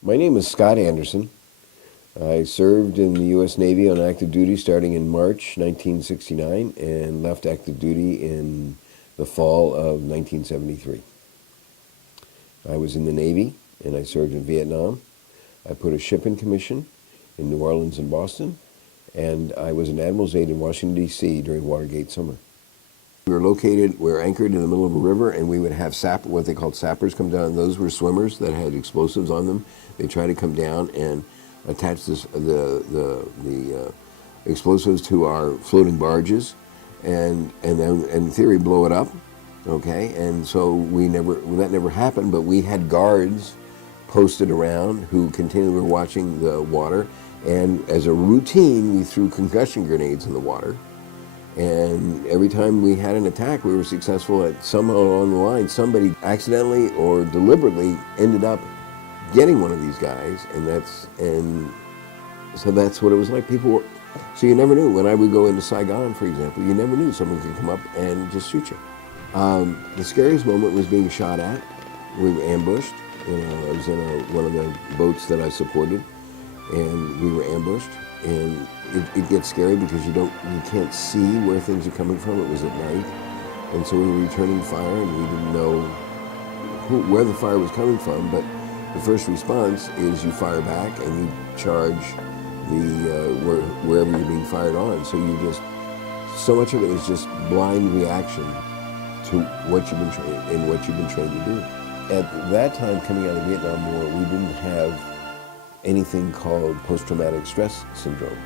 My name is Scott Anderson. I served in the U.S. Navy on active duty starting in March 1969 and left active duty in the fall of 1973. I was in the Navy and I served in Vietnam. I put a ship in commission in New Orleans and Boston, and I was an admiral's aide in Washington, D.C. during Watergate summer. We were anchored in the middle of a river, and we would have what they called sappers come down. Those were swimmers that had explosives on them. They tried to come down and attach the explosives to our floating barges, and then in theory blow it up. Okay, and so that never happened. But we had guards posted around who continually were watching the water, and as a routine, we threw concussion grenades in the water. And every time we had an attack, we were successful at somehow along the line. Somebody accidentally or deliberately ended up getting one of these guys, and so that's what it was like. So you never knew. When I would go into Saigon, for example, you never knew someone could come up and just shoot you. The scariest moment was being shot at. We were ambushed. I was in one of the boats that I supported, and we were ambushed. And it gets scary because you can't see where things are coming from. It was at night, and so we were returning fire, and we didn't know where the fire was coming from. But the first response is you fire back and you charge wherever you're being fired on. So so much of it is just blind reaction to what you've been trained to do. At that time, coming out of the Vietnam War, we didn't have anything called post-traumatic stress syndrome,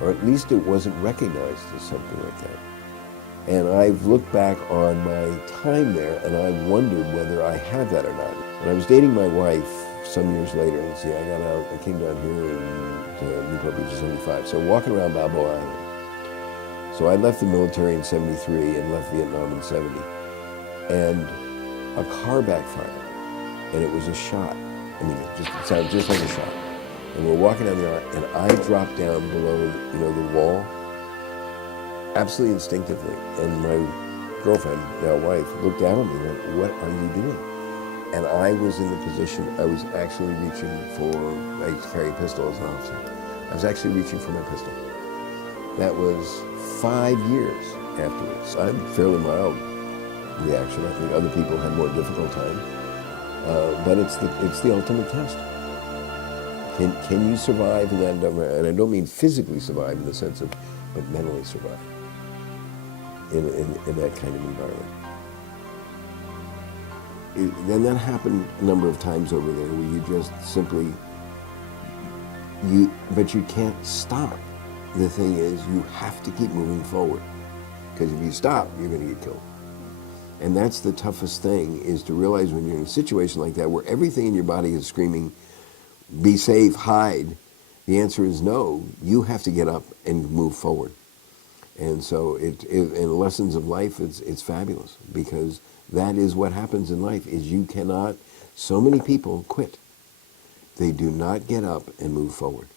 or at least it wasn't recognized as something like that. And I've looked back on my time there, and I wondered whether I had that or not. When I was dating my wife some years later, let's see, I came down here to Newport Beach in 75, so walking around Balboa Island. So I left the military in 73 and left Vietnam in 70. And a car backfired, and it was a shot. I mean, it sounded just like a shot. And we're walking down the aisle, and I dropped down below, the wall, absolutely instinctively. And my girlfriend, now wife, looked down at me and went, "What are you doing?" And I was in the position, I was actually reaching I used to carry a pistol as an officer. I was actually reaching for my pistol. That was 5 years afterwards. I had a fairly mild reaction. I think other people had more difficult time. But it's the ultimate test. Can you survive in that environment? And I don't mean physically survive in the sense of, but mentally survive in that kind of environment. Then that happened a number of times over there where you just simply, but you can't stop. The thing is, you have to keep moving forward, because if you stop, you're going to get killed. And that's the toughest thing, is to realize when you're in a situation like that where everything in your body is screaming, be safe, hide, the answer is no. You have to get up and move forward. And so in lessons of life, it's fabulous, because that is what happens in life, is so many people quit. They do not get up and move forward.